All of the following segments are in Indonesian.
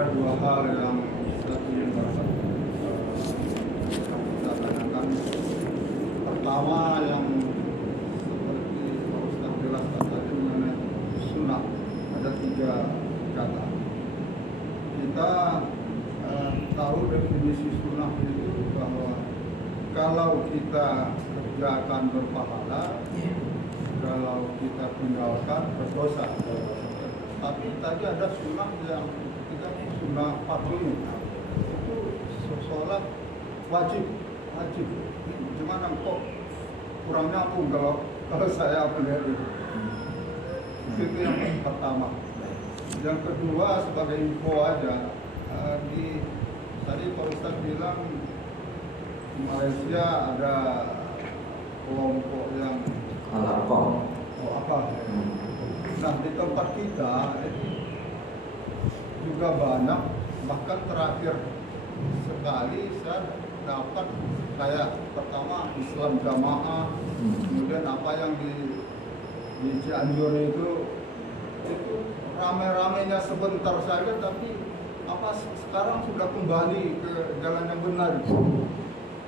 ada dua hal yang satu yang kita tanyakan. Pertama yang seperti Pak Ustaz jelaskan tadi mengenai sunnah, ada 3 kata. Kita tahu definisi sunnah itu bahwa kalau kita kerjakan berpahala, kalau kita tinggalkan berdosa. Tapi tadi ada sunnah yang kita sunnah fardhu, itu sholat wajib. Gimana kok kurang nyambung kalau saya melihat itu. Itu yang pertama. Yang kedua sebagai info aja, tadi Pak Ustaz bilang di Malaysia ada kelompok yang apa? Nah di tempat kita ini juga banyak, bahkan terakhir sekali saya dapat kayak pertama Islam Jamaah, kemudian apa yang di Cianjur itu rame-ramenya sebentar saja, tapi sekarang sudah kembali ke jalan yang benar.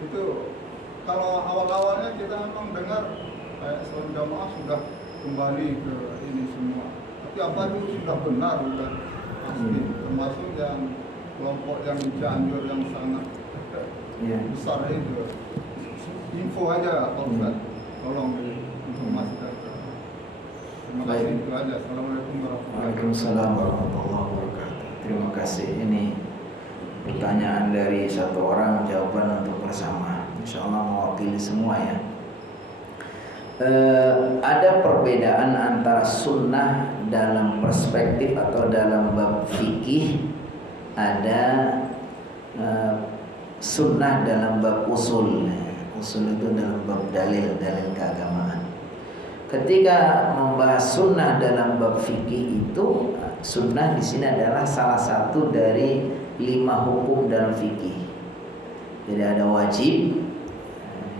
Itu kalau awal-awalnya kita memang dengar kayak Islam Jamaah sudah kembali ke ini semua, tapi apa itu sudah benar, sudah pasti, termasuk yang kelompok yang di Cianjur yang sangat besar itu. Info aja Pak Ustaz, tolong diinformasikan. Terima kasih, itu aja. Assalamualaikum warahmatullahi wabarakatuh. Terima kasih. Ini pertanyaan dari satu orang, jawaban untuk bersama. Insya Allah mewakili semua ya. Ada perbedaan antara sunnah dalam perspektif atau dalam bab fikih, ada sunnah dalam bab usul. Usul itu dalam bab dalil keagamaan. Ketika membahas sunnah dalam bab fikih itu, sunnah di sini adalah salah satu dari 5 hukum dalam fikih. Jadi ada wajib,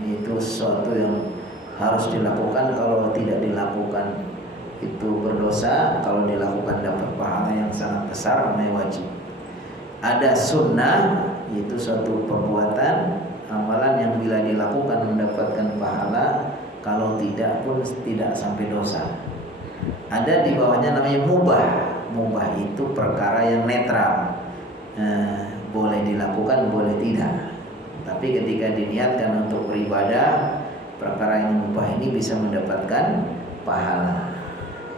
itu sesuatu yang harus dilakukan, kalau tidak dilakukan itu berdosa, kalau dilakukan dapat pahala yang sangat besar, namanya wajib. Ada sunnah, yaitu suatu perbuatan amalan yang bila dilakukan mendapatkan pahala, kalau tidak pun tidak sampai dosa. Ada di bawahnya namanya mubah. Mubah itu perkara yang netral, boleh dilakukan, boleh tidak. Tapi ketika diniatkan untuk beribadah, perkara yang mubah ini bisa mendapatkan pahala.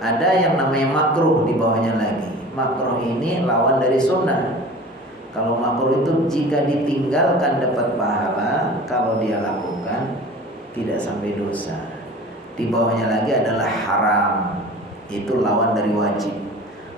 Ada yang namanya makruh di bawahnya lagi. Makruh ini lawan dari sunnah. Kalau makruh itu jika ditinggalkan dapat pahala, kalau dia lakukan tidak sampai dosa. Di bawahnya lagi adalah haram. Itu lawan dari wajib.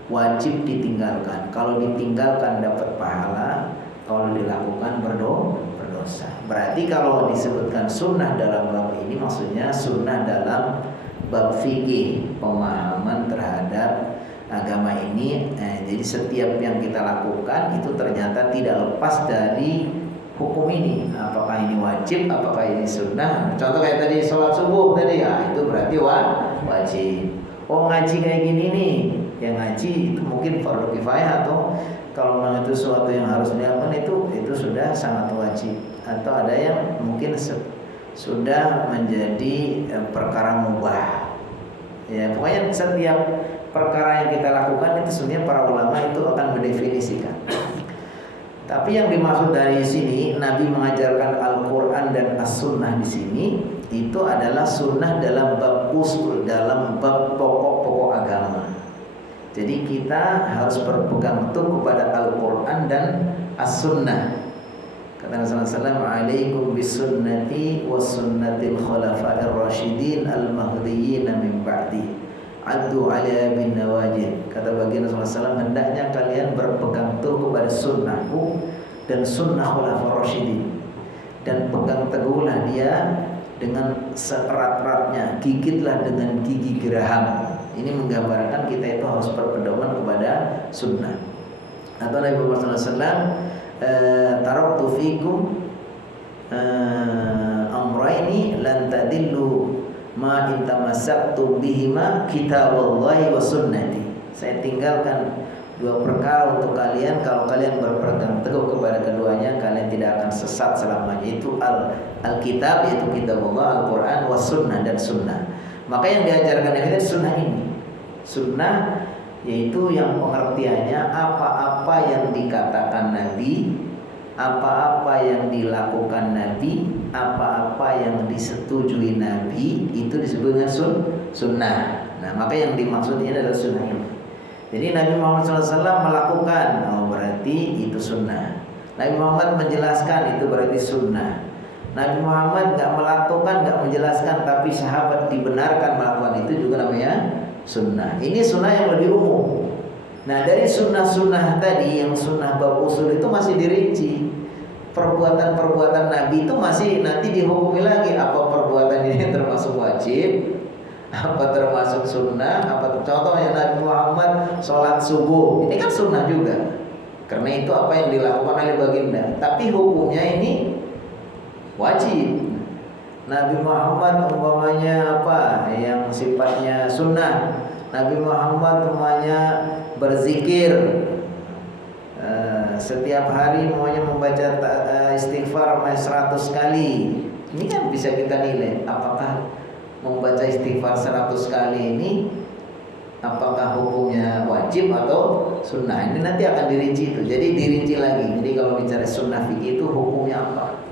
Wajib ditinggalkan. Kalau ditinggalkan dapat pahala, kalau dilakukan berdosa. Berarti kalau disebutkan sunnah dalam bab ini, maksudnya sunnah dalam bab fikih, pemahaman terhadap agama ini. Jadi setiap yang kita lakukan itu ternyata tidak lepas dari hukum ini. Apakah ini wajib, apakah ini sunnah. Contoh kayak tadi sholat subuh tadi, itu berarti wajib. Oh ngaji kayak gini nih, yang ngaji itu mungkin fardu kifayah, atau kalau memang itu sesuatu yang harus dilakukan itu sudah sangat wajib. Atau ada yang mungkin sudah menjadi perkara mubah. Ya pokoknya setiap perkara yang kita lakukan itu sebenarnya para ulama itu akan mendefinisikan. Tapi yang dimaksud dari sini, Nabi mengajarkan Al-Quran dan As-Sunnah di sini, itu adalah sunnah dalam bab usul, dalam bab pokok-pokok agama. Jadi kita harus berpegang teguh kepada Al-Quran dan As-Sunnah. Kata Rasulullah SAW, "Alaikum bisunnati wa sunnatil khulafa'ir rasyidin al-mahdiyyin min ba'di. Addu 'alaiha bin nawajid." Kata baginda Rasulullah SAW, hendaknya kalian berpegang teguh kepada sunnahku dan sunnah khulafa'ir rasyidin, dan pegang teguhlah dia dengan seerat-eratnya, gigitlah dengan gigi geraham. Ini menggambarkan kita itu harus berpedoman kepada sunnah. Atau Nabi Muhammad SAW, taraktu fikum amrayni lan tadillu ma in tamassaktum bihima kitaballahi wa sunnati. Saya tinggalkan Dua perkara untuk kalian, kalau kalian berpegang teguh kepada keduanya, kalian tidak akan sesat selamanya. Itu Alkitab, yaitu kitab Allah, Al-Quran, was sunnah, dan sunnah. Maka yang diajarkan ini sunnah ini. Sunnah yaitu yang pengertiannya apa-apa yang dikatakan Nabi, apa-apa yang dilakukan Nabi, apa-apa yang disetujui Nabi, itu disebut dengan sunnah. Nah, maka yang dimaksud ini adalah sunnah ini. Jadi Nabi Muhammad SAW melakukan, oh berarti itu sunnah. Nabi Muhammad menjelaskan, itu berarti sunnah. Nabi Muhammad nggak melakukan, nggak menjelaskan, tapi sahabat dibenarkan melakukan, itu juga namanya sunnah. Ini sunnah yang lebih umum. Nah, dari sunnah-sunnah tadi, yang sunnah bab usul itu masih dirinci. Perbuatan-perbuatan Nabi itu masih nanti dihukumi lagi. Apa perbuatan ini termasuk wajib, apa termasuk sunnah, apa contohnya Nabi Muhammad sholat subuh, ini kan sunnah juga, karena itu apa yang dilakukan oleh baginda, tapi hukumnya ini wajib. Nabi Muhammad umpamanya apa yang sifatnya sunnah, Nabi Muhammad umpamanya berzikir setiap hari, umpamanya membaca istighfar 100 kali, ini kan bisa kita nilai apakah membaca istighfar 100 kali ini apakah hukumnya wajib atau sunnah. Ini nanti akan dirinci itu. Jadi dirinci lagi. Jadi kalau bicara sunnah fikih itu hukumnya apa.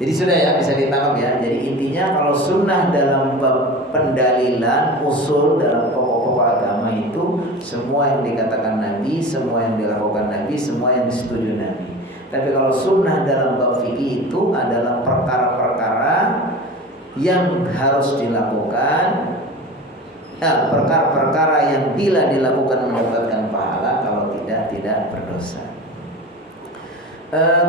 Jadi sudah ya, bisa ditangkap ya. Jadi intinya kalau sunnah dalam bab pendalilan usul dalam pokok-pokok agama itu semua yang dikatakan Nabi, semua yang dilakukan Nabi, semua yang disetujui Nabi. Tapi kalau sunnah dalam bab fikih itu adalah perkara-perkara yang harus dilakukan, perkara-perkara yang bila dilakukan mendapatkan pahala, kalau tidak berdosa.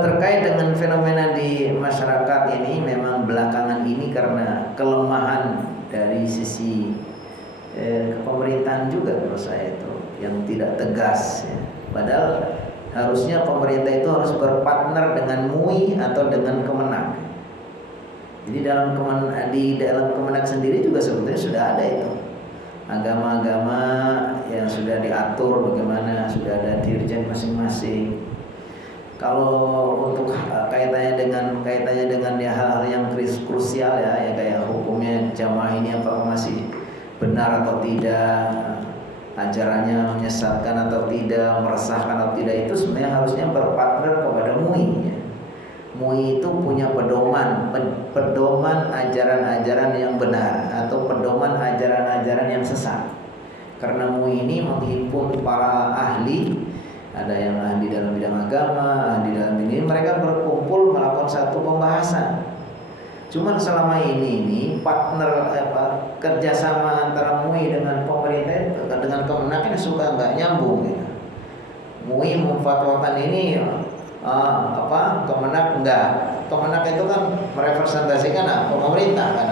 Terkait dengan fenomena di masyarakat ini, memang belakangan ini karena kelemahan dari sisi pemerintahan juga menurut saya itu yang tidak tegas ya. Padahal harusnya pemerintah itu harus berpartner dengan MUI atau dengan Kemenak. Jadi di dalam Kemenak sendiri juga sebetulnya sudah ada itu agama-agama yang sudah diatur bagaimana, sudah ada dirjen masing-masing. Kalau untuk kaitannya dengan ya hal-hal yang krusial ya kayak hukumnya jamaah ini apakah masih benar atau tidak, ajarannya menyesatkan atau tidak, meresahkan atau tidak, itu sebenarnya harusnya berpartner kepada MUI ya. MUI itu punya pedoman ajaran-ajaran yang benar atau pedoman ajaran-ajaran yang sesat. Karena MUI ini menghimpun para ahli, ada yang ahli dalam bidang agama, ahli dalam ini, mereka berkumpul melakukan satu pembahasan. Cuman selama ini partner kerjasama antara MUI dengan pemerintah dengan Kemenak ini suka nggak nyambung gitu. MUI memfatwakan ini Kemenak enggak. Kemenak itu kan merepresentasikan pemerintah kan.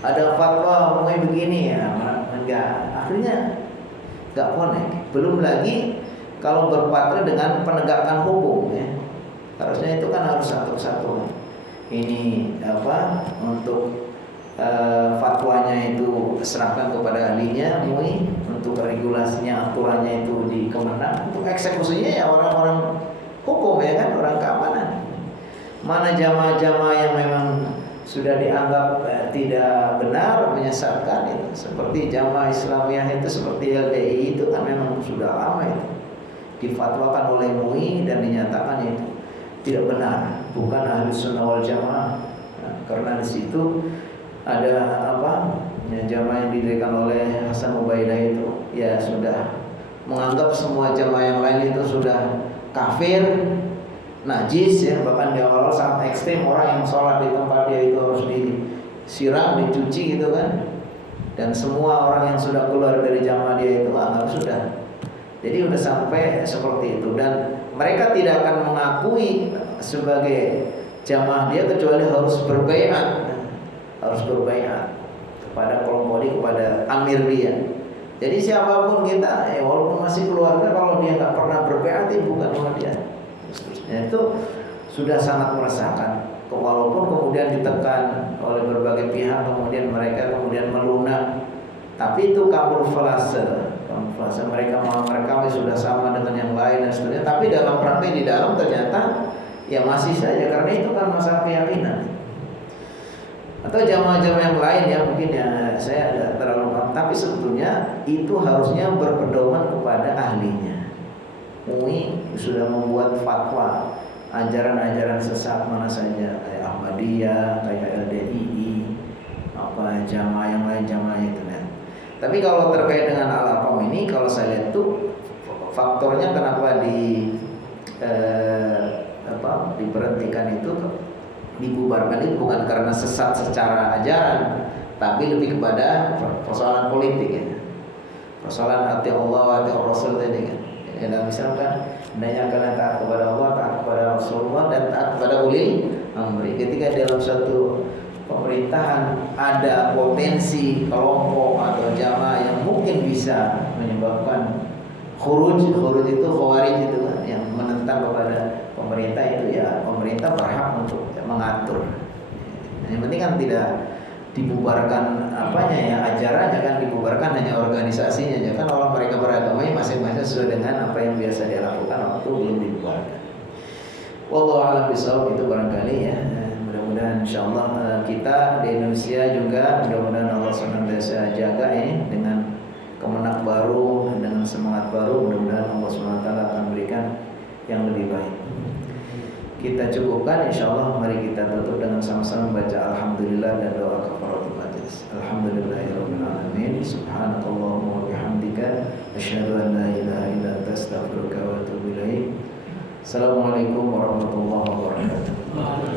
Ada fatwa MUI begini ya, enggak. Akhirnya enggak connect. Belum lagi kalau berpartner dengan penegakan hukum ya. Harusnya itu kan harus satu-satu. Ini untuk fatwanya itu serahkan kepada ahlinya MUI, untuk regulasinya aturannya itu di Kemenak, untuk eksekusinya ya orang-orang hukum ya kan, orang keamanan. Mana jamaah-jamaah yang memang sudah dianggap tidak benar, menyesatkan itu, seperti jamaah Islamiyah itu, seperti LDI itu kan memang sudah lama itu difatwakan oleh MUI dan dinyatakan itu tidak benar, bukan ahli sunnah wal jamaah. Nah, karena di situ ada jamaah yang didirikan oleh Hasan Ubaidah itu ya sudah menganggap semua jamaah yang lain itu sudah kafir, najis ya, bahkan di awal sangat ekstrim, orang yang sholat di tempat dia itu harus disiram, dicuci gitu kan, dan semua orang yang sudah keluar dari jamaah dia itu anggap sudah. Jadi udah sampai seperti itu, dan mereka tidak akan mengakui sebagai jamaah dia kecuali harus berbaiat kepada kelompok dia, kepada amir dia. Jadi siapapun kita, walaupun masih keluarga, kalau dia nggak pernah berbaiat bukan sama dia. Itu sudah sangat meresahkan. Walaupun kemudian ditekan oleh berbagai pihak, kemudian mereka kemudian melunak. Tapi itu kamuflase kamuflase. Mereka sudah sama dengan yang lain dan seterusnya. Tapi dalam praktek di dalam ternyata ya masih saja, karena itu kan masalah keyakinan. Atau jamaah-jamaah yang lain ya mungkin ya saya tidak terlalu paham, tapi sebetulnya itu harusnya berpedoman kepada ahlinya. MUI sudah membuat fatwa ajaran-ajaran sesat mana saja, kayak Ahmadiyah, kayak LDII, apa jamaah yang lain, jamaah itu kan. Tapi kalau terkait dengan Al-Aqam ini, kalau saya lihat tuh faktornya kenapa diberhentikan itu, dibubarkan itu bukan karena sesat secara ajaran, tapi lebih kepada persoalan politik ya. Persoalan ati Allah wa ati Rasul tadi kan. Ya, dalam Islam kan hendaknya kalian taat kepada Allah, taat kepada Rasulullah, dan taat kepada ulil amri. Ketika dalam suatu pemerintahan ada potensi kelompok atau jamaah yang mungkin bisa menyebabkan khuruj itu khawarij itu kan, yang menentang kepada pemerintah, itu ya pemerintah berhak untuk mengatur. Yang penting kan tidak dibubarkan apanya ya, ajarannya kan dibubarkan, hanya organisasinya aja kan. Orang mereka beragamanya masing-masing sesuai dengan apa yang biasa dia lakukan waktu belum dibubarkan. Wallahu a'lam bishawab, itu barangkali ya. Mudah-mudahan insyaallah kita di Indonesia juga mudah-mudahan Allah senantiasa jaga ini dengan kemenak baru, dengan semangat baru. Mudah-mudahan Allah SWT akan berikan yang lebih baik. Kita cukupkan insyaallah. Mari kita tutup dengan sama-sama membaca alhamdulillah dan doa kafaratul majlis. Alhamdulillahirabbil alamin. Subhanakallahumma wa bihamdika asyhadu an la ilaha illa anta astaghfiruka wa atubu ilaik. Assalamualaikum warahmatullahi wabarakatuh.